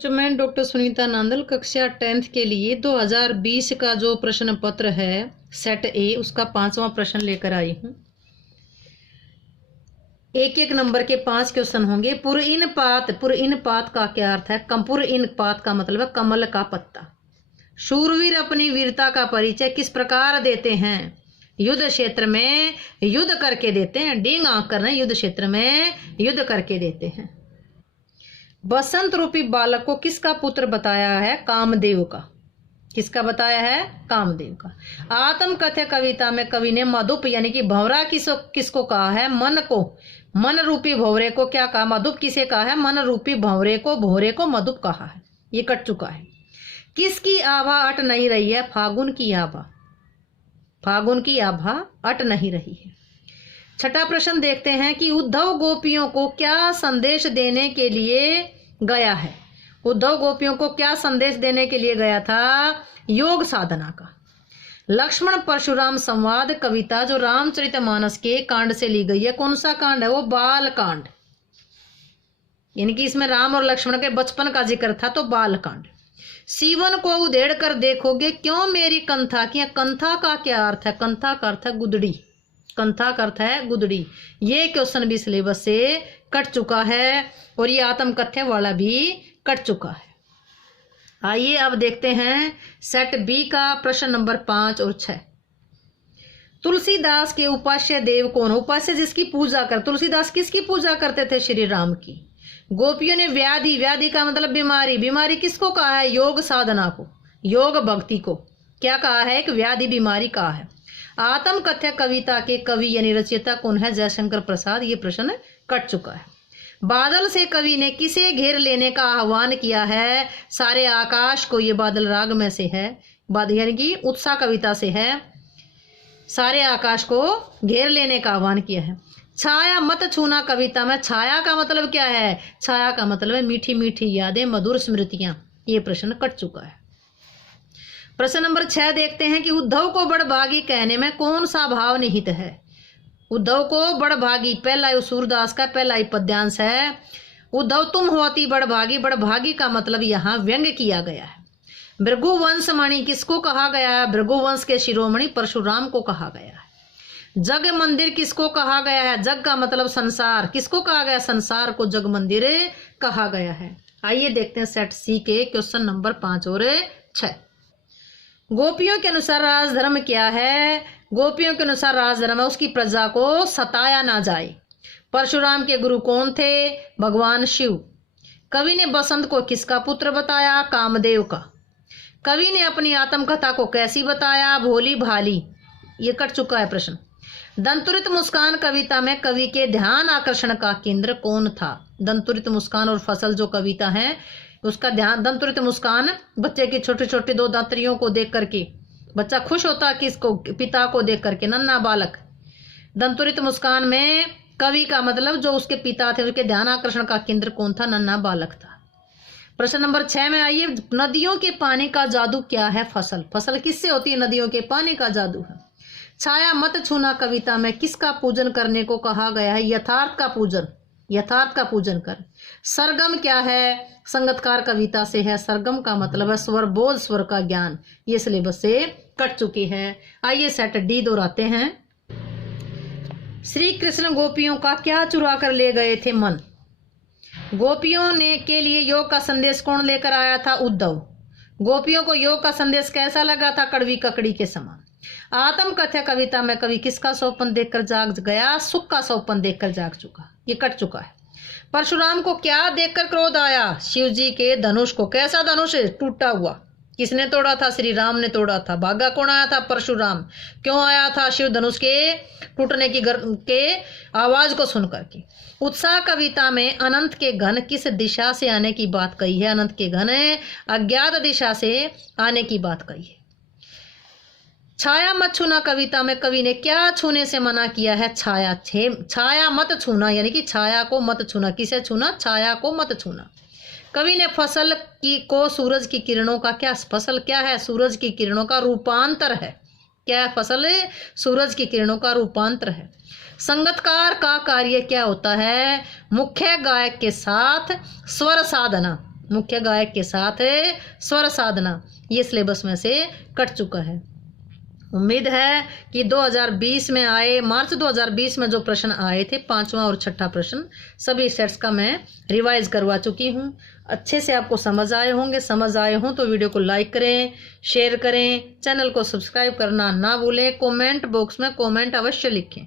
बच्चों, मैं डॉक्टर सुनीता नांदल कक्षा 10th के लिए 2020 का जो प्रश्न पत्र है सेट ए उसका 5वां प्रश्न लेकर आई हूँ। एक एक नंबर के 5 क्वेश्चन होंगे। पुरइनपात का क्या अर्थ है? पुरइनपात का मतलब है कमल का पत्ता। शूरवीर अपनी वीरता का परिचय किस प्रकार देते हैं? युद्ध क्षेत्र में युद्ध करके देते हैं। डींग आंख करना, युद्ध क्षेत्र में युद्ध करके देते हैं। बसंत रूपी बालक को किसका पुत्र बताया है? कामदेव का। किसका बताया है? कामदेव का। आत्मकथ्य कविता में कवि ने मधुप यानी कि भंवरा किसको कहा है? मन को। मन रूपी भंवरे को क्या कहा? मधुप किसे कहा है? मन रूपी भंवरे को मधुप कहा है। ये कट चुका है। किसकी आभा अट नहीं रही है? फागुन की आभा। फागुन की आभा अट नहीं रही है। छठा प्रश्न देखते हैं कि उद्धव गोपियों को क्या संदेश देने के लिए गया है? उद्धव गोपियों को क्या संदेश देने के लिए गया था? योग साधना का। लक्ष्मण परशुराम संवाद कविता जो रामचरितमानस के कांड से ली गई है, कौन सा कांड है? वो बाल कांड, यानी कि इसमें राम और लक्ष्मण के बचपन का जिक्र था, तो बाल कांड। सीवन को उधेड़ कर देखोगे क्यों मेरी कंथा की? कंथा का क्या अर्थ है? कंथा का अर्थ है गुदड़ी। कंथा का अर्थ है गुदड़ी। ये क्वेश्चन भी सिलेबस से कट चुका है और ये आत्मकथ्य वाला भी कट चुका है। आइए अब देखते हैं सेट बी का प्रश्न नंबर 5 और 6। तुलसीदास के उपास्य देव कौन? उपास्य जिसकी पूजा कर। तुलसीदास किसकी पूजा करते थे? श्री राम की। गोपियों ने व्याधि का मतलब बीमारी किसको कहा है? योग साधना को, योग भक्ति को क्या कहा है? एक व्याधि बीमारी कहा है। आत्मकथ्य कविता के कवि यानी रचयिता कौन है? जयशंकर प्रसाद। ये प्रश्न कट चुका है। बादल से कवि ने किसे घेर लेने का आह्वान किया है? सारे आकाश को। ये बादल राग में से है, यानी कि उत्साह कविता से है। सारे आकाश को घेर लेने का आह्वान किया है। छाया मत छूना कविता में छाया का मतलब क्या है? छाया का मतलब है मीठी मीठी यादें, मधुर स्मृतियां। ये प्रश्न कट चुका है। प्रश्न नंबर 6 देखते हैं कि उद्धव को बड़भागी कहने में कौन सा भाव निहित है? उद्धव को बड़भागी, पहला सूरदास का पहला ही पद्यांश है। उद्धव तुम होती बड़भागी। बड़भागी का मतलब यहाँ व्यंग किया गया है। भृगुवंश मणि किसको कहा गया है? भृगुवंश के शिरोमणि परशुराम को कहा गया है। जग मंदिर किसको कहा गया है? जग का मतलब संसार। किसको कहा गया? संसार को जग मंदिर कहा गया है। आइए देखते हैं सेट सी के क्वेश्चन नंबर 5 और 6। गोपियों के अनुसार राजधर्म क्या है? गोपियों के अनुसार राजधर्म है उसकी प्रजा को सताया ना जाए। परशुराम के गुरु कौन थे? भगवान शिव। कवि ने बसंत को किसका पुत्र बताया? कामदेव का। कवि ने अपनी आत्मकथा को कैसी बताया? भोली भाली। ये कट चुका है प्रश्न। दंतुरित मुस्कान कविता में कवि के ध्यान आकर्षण का केंद्र कौन था? दंतुरित मुस्कान और फसल जो कविता है उसका ध्यान, दंतुरित मुस्कान बच्चे की छोटी छोटी 2 दांतरियों को देख करके बच्चा खुश होता, किसको? पिता को देख करके, नन्हा बालक। दंतुरित मुस्कान में कवि का मतलब जो उसके पिता थे उसके ध्यान आकर्षण का केंद्र कौन था? नन्हा बालक था। प्रश्न नंबर 6 में आइए, नदियों के पानी का जादू क्या है? फसल। फसल किससे होती है? नदियों के पानी का जादू है। छाया मत छूना कविता में किसका पूजन करने को कहा गया है? यथार्थ का पूजन। यथार्थ का पूजन कर। सरगम क्या है? संगतकार कविता से है। सरगम का मतलब है स्वर बोध, स्वर का ज्ञान। ये सिलेबस से कट चुकी है। आइए सेट डी दोहराते हैं। श्री कृष्ण गोपियों का क्या चुरा कर ले गए थे? मन। गोपियों ने के लिए योग का संदेश कौन लेकर आया था? उद्धव। गोपियों को योग का संदेश कैसा लगा था? कड़वी ककड़ी के समान। आत्मकथ्य कविता में कवि किसका सोपन देखकर जाग गया? सुख का सोपन देखकर जाग चुका। ये कट चुका है। परशुराम को क्या देखकर क्रोध आया? शिव जी के धनुष को। कैसा धनुष? टूटा हुआ। किसने तोड़ा था? श्री राम ने तोड़ा था। भागा कौन आया था? परशुराम। क्यों आया था? शिव धनुष के टूटने के आवाज को सुनकर के। उत्साह कविता में अनंत के घन किस दिशा से आने की बात कही है? अनंत के घन अज्ञात दिशा से आने की बात कही है। छाया मत छूना कविता में कवि ने क्या छूने से मना किया है? छाया। छाया मत छूना यानी कि छाया को मत छूना। किसे छूना? छाया को मत छूना। कवि ने फसल को सूरज की किरणों का क्या? फसल क्या है? सूरज की किरणों का रूपांतर है। क्या है? फसल सूरज की किरणों का रूपांतर है। संगतकार का कार्य क्या होता है? मुख्य गायक के साथ स्वर साधना। मुख्य गायक के साथ स्वर साधना, ये सिलेबस में से कट चुका है। उम्मीद है कि 2020 में आए, मार्च 2020 में जो प्रश्न आए थे 5वां और 6ठा प्रश्न, सभी सेट्स का मैं रिवाइज करवा चुकी हूँ। अच्छे से आपको समझ आए होंगे। समझ आए हों तो वीडियो को लाइक करें, शेयर करें, चैनल को सब्सक्राइब करना ना भूलें, कमेंट बॉक्स में कमेंट अवश्य लिखें।